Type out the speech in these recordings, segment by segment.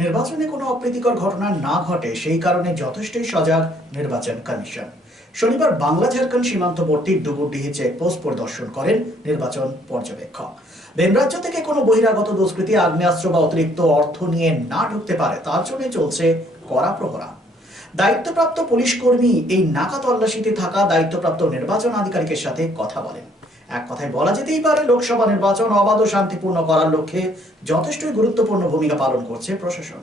নির্বাচনে কোনো অপ্রীতিকর ঘটনা না ঘটে সেই কারণে যথেষ্টই সজাগ নির্বাচন কমিশন। শনিবার বাংলা ঝাড়খণ্ড সীমান্তবর্তী ডুবুরডিহি চেকপোস্ট পরিদর্শন করেন নির্বাচন পর্যবেক্ষক। ভিন রাজ্য থেকে কোনো বহিরাগত দুষ্কৃতী আগ্নেয়াস্ত্র বা অতিরিক্ত অর্থ নিয়ে না ঢুকতে পারে তার জন্য চলছে কড়া প্রহরা। দায়িত্বপ্রাপ্ত পুলিশ কর্মী এই নাকা তল্লাশিতে থাকা দায়িত্বপ্রাপ্ত নির্বাচন আধিকারিকের সাথে কথা বলেন। এক কথায় বলা যেতেই পারে লোকসভা নির্বাচন অবাধ ও শান্তিপূর্ণ করার লক্ষ্যে যথেষ্টই গুরুত্বপূর্ণ ভূমিকা পালন করছে প্রশাসন।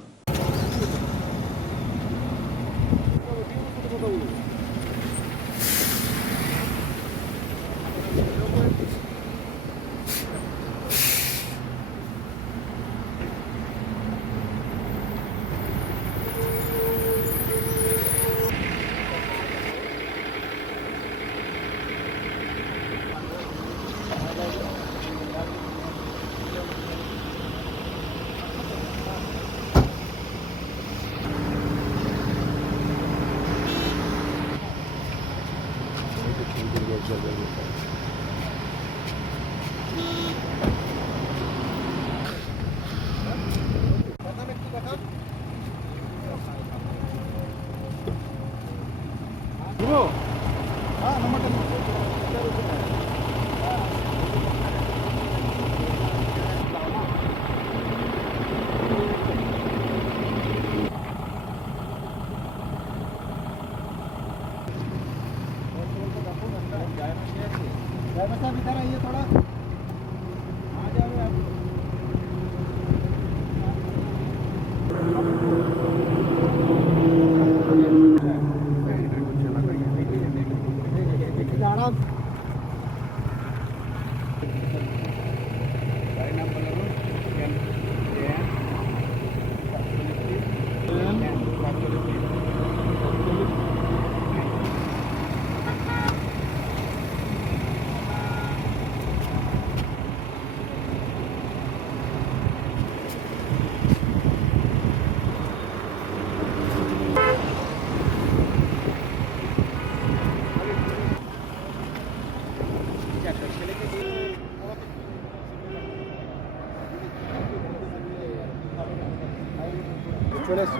इधर आइए थोड़ा आ जाओ आप। आराम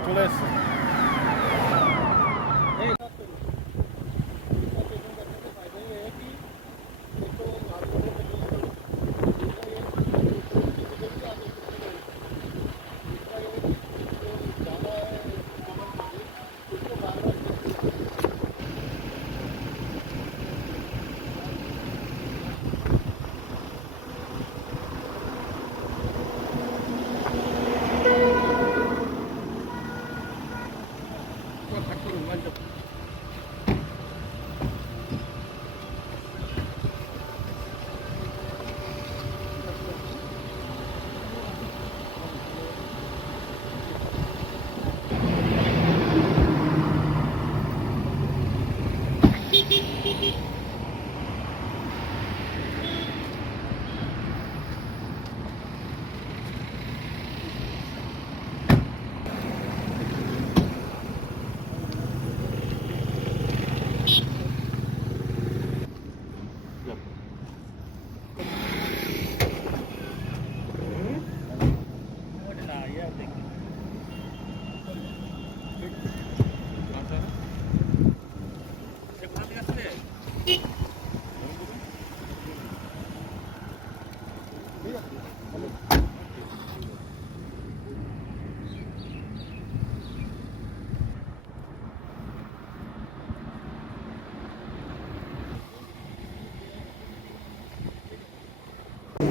চলে এসছে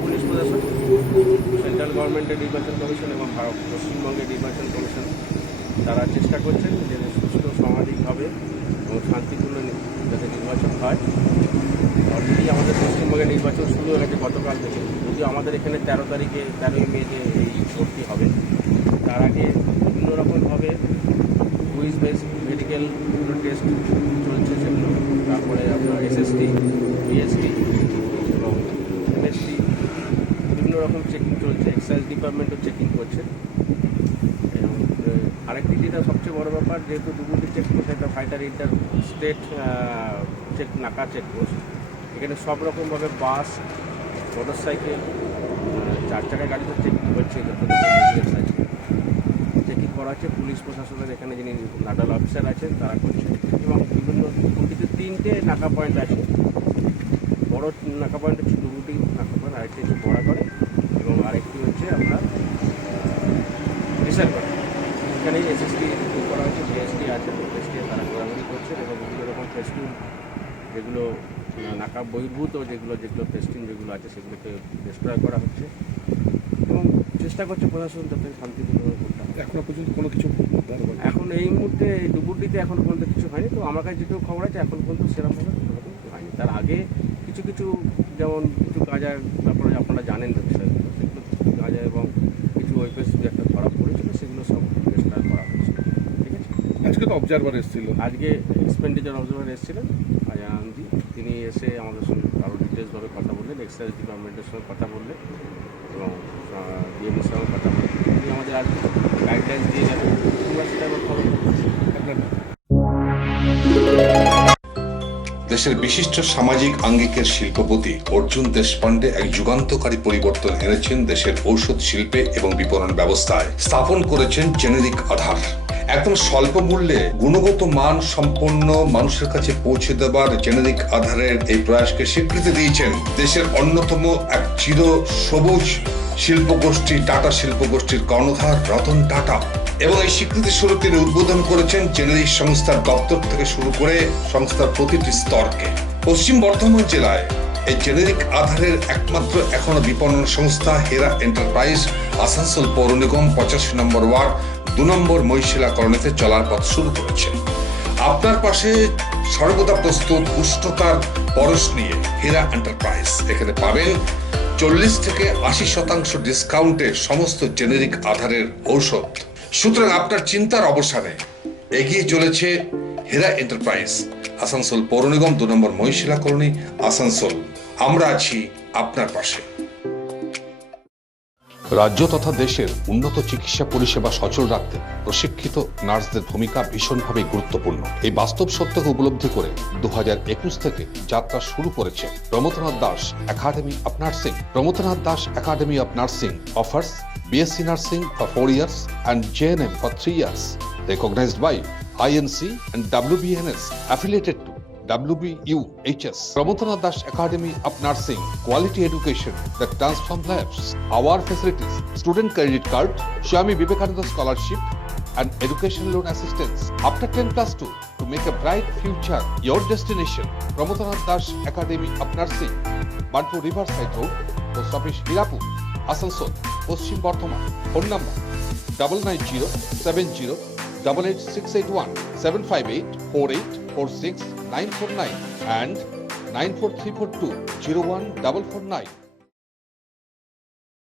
পুলিশ প্রশাসন, সেন্ট্রাল গভর্নমেন্টের নির্বাচন কমিশন এবং পশ্চিমবঙ্গের নির্বাচন কমিশন তারা চেষ্টা করছেন যে সুষ্ঠু সামাজিকভাবে এবং শান্তিপূর্ণ যাতে নির্বাচন হয়। অলরেডি আমাদের পশ্চিমবঙ্গের নির্বাচন শুরু হয়ে গেছে গতকাল থেকে, যদিও আমাদের এখানে 13ই মে যে এই ভোটটি হবে তার আগে বিভিন্ন রকমভাবে কুইজ বেস মেডিকেল টেস্ট চলছে সেগুলো, তারপরে আপনার এসএসটি, বিএসটি এবং এমএসটি বিভিন্ন রকম চেকিং চলছে। এক্সাইজ ডিপার্টমেন্টও চেকিং করছে। এবং আরেকটি যেটা সবচেয়ে বড় ব্যাপার, যেহেতু ডুবুরডি চেকপোস্ট একটা ফাইটার ইন্টার স্টেট নাকা চেকপোস্ট, এখানে সব রকমভাবে বাস, মোটর সাইকেল, 4 চাকার গাড়িতে চেকিং হচ্ছে, চেকিং করা হচ্ছে। পুলিশ প্রশাসনের এখানে যিনি নাডাল অফিসার আছেন তারা করছেন, এবং বিভিন্ন দুটিতে 3টে নাকা পয়েন্ট আছে। বড় নাকা পয়েন্ট হচ্ছে দুটি নাকা পয়েন্ট, আরেকটি হচ্ছে বড়া করে এবং আরেকটি হচ্ছে আপনার রিসার্ভ করে। এখানে এসএসটি করা হচ্ছে, জিএসটি আছে, এসএসটি তারা ঘোরাঘুরি করছেন এবং বিভিন্ন রকম টেস্টিং যেগুলো নাকা বহির্ভূত যেগুলো টেস্টিং যেগুলো আছে সেগুলোকে ডিস্ট্রয় করা হচ্ছে এবং চেষ্টা করছে প্রশাসন যাতে শান্তিপূর্ণ করতে হয়। এখনো পর্যন্ত কোনো কিছু উদ্ধার হয়নি। এখন এই মুহূর্তে এই ডুবুরডিতে এখনো পর্যন্ত কিছু হয়নি। তো আমার কাছে যেটুকু খবর আছে এখন পর্যন্ত সেরকমভাবে কোনোরকম কিছু হয়নি। তার আগে কিছু কিছু যেমন কিছু গাঁজার ব্যাপারে আপনারা জানেন বিষয়, সেগুলো কিছু গাঁজা এবং কিছু ওয়েপেস যে একটা ধরা পড়েছিল সেগুলো সব ডিস্ট্রয় করা হয়েছে। ঠিক আছে, আজকে তো অবজারভার এসেছিল। আজকে এক্সপেন্ডিচার অবজারভার এসেছিলেন আনন্দি, তিনি এসে আমাদের সঙ্গে আরও ডিটেলসভাবে কথা বললেন, এক্সাইজ ডিপার্টমেন্টের সঙ্গে কথা বললেন এবং ডিএমের সঙ্গে কথা বললেন। তিনি আমাদের আজকে গাইডলাইন দিয়ে গেলেন, তোমরা সেটা আবার ফলো করবো। আপনার নাম? দেশের বিশিষ্ট সামাজিক আঙ্গিকের শিল্পপতি অর্জুন দেশপান্ডে এক যুগান্তকারী পরিবর্তন এনেছেন দেশের ঔষধ শিল্পে এবং বিপণন ব্যবস্থায়। স্থাপন করেছেন জেনেরিক আধার। একদম স্বল্প মূল্যে গুণগত মান সম্পন্ন মানুষের কাছে পৌঁছে দেবার জেনেরিক আধারের এই প্রয়াসকে স্বীকৃতি দিয়েছেন দেশের অন্যতম এক চির সবুজ শিল্পগোষ্ঠী টাটা শিল্পগোষ্ঠীর কর্ণধার রতন টাটা। এবং এই স্বীকৃতি স্বরূপ তিনি উদ্বোধন করেছেন জেনেরিক সংস্থার দপ্তর থেকে শুরু করে সংস্থার প্রতিটি স্তরকে। পশ্চিম বর্ধমান জেলায় এই জেনেরিক আধারের একমাত্র এখনো বিপণন সংস্থা হেরা এন্টারপ্রাইজ আসানসোল পৌর নিগম 85 নম্বর ওয়ার্ড 2 নম্বর মহিশিলা কলোনিতে চলার পথ শুরু করেছে। আপনার পাশে সর্বদা প্রস্তুত উষ্ণতার পরশ নিয়ে হেরা এন্টারপ্রাইজ। এখানে পাবেন 40 থেকে 80% ডিসকাউন্টে সমস্ত জেনেরিক আধারের ঔষধ। সুতরাং আপনার চিন্তার অবসানে এগিয়ে চলেছে হেরা এন্টারপ্রাইজ, আসানসোল পৌর নিগম 2 নম্বর মহিশিলা কলোনি, আসানসোল। আমরা আছি আপনার পাশে। রাজ্য তথা দেশের উন্নত চিকিৎসা পরিষেবা সচল রাখতে প্রশিক্ষিত নার্সদের ভূমিকা ভীষণভাবে গুরুত্বপূর্ণ। এই বাস্তব সত্যকে উপলব্ধি করে 2021 থেকে যাত্রা শুরু করেছে Pramathanath Das academy of nursing. Pramathanath Das academy of nursing offers BSc Nursing for 4 years and JNM for 3 years, recognized by INC and WBNS, affiliated to WBUHS. Pramothanath Das Academy of Nursing, quality education that transforms lives. Our facilities: student credit card, Swami Vivekananda scholarship, and education loan assistance after 10+2 to make a bright future your destination. Pramothanath Das Academy of Nursing, Banpur Riverside Road, Post Office Hirapur, Asansol, Paschim Bardhaman. Phone number 9907088681, 7584846 949 and 94342 01449.